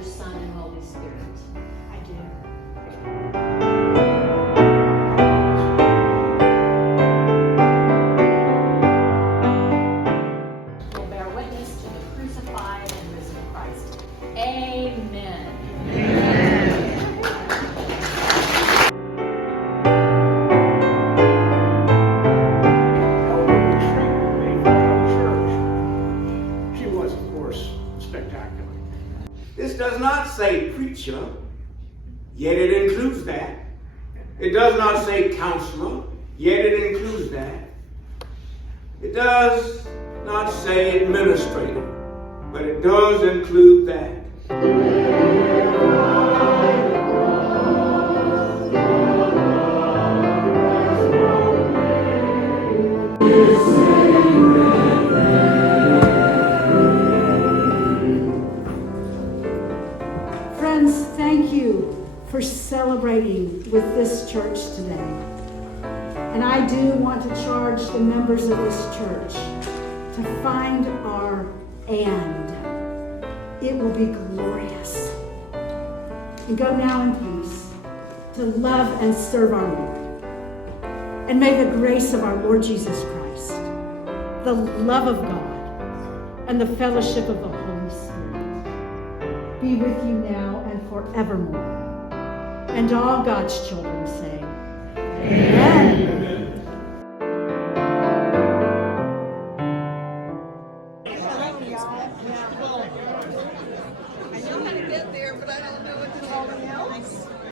Father, Son, and Holy Spirit? I do. Will bear witness to the crucified and risen Christ. Amen. She was, of course, spectacular. This does not say preacher, yet it includes that. It does not say counselor, yet it includes that. It does not say administrator, but it does include that. Friends, thank you for celebrating with this church today. And I do want to charge the members of this church to find our and. It will be glorious. And go now in peace to love and serve our Lord. And may the grace of our Lord Jesus Christ, the love of God, and the fellowship of the Holy Spirit be with you now and forevermore. And all God's children say, Amen. I know how to get there, but I don't know what to tell them else.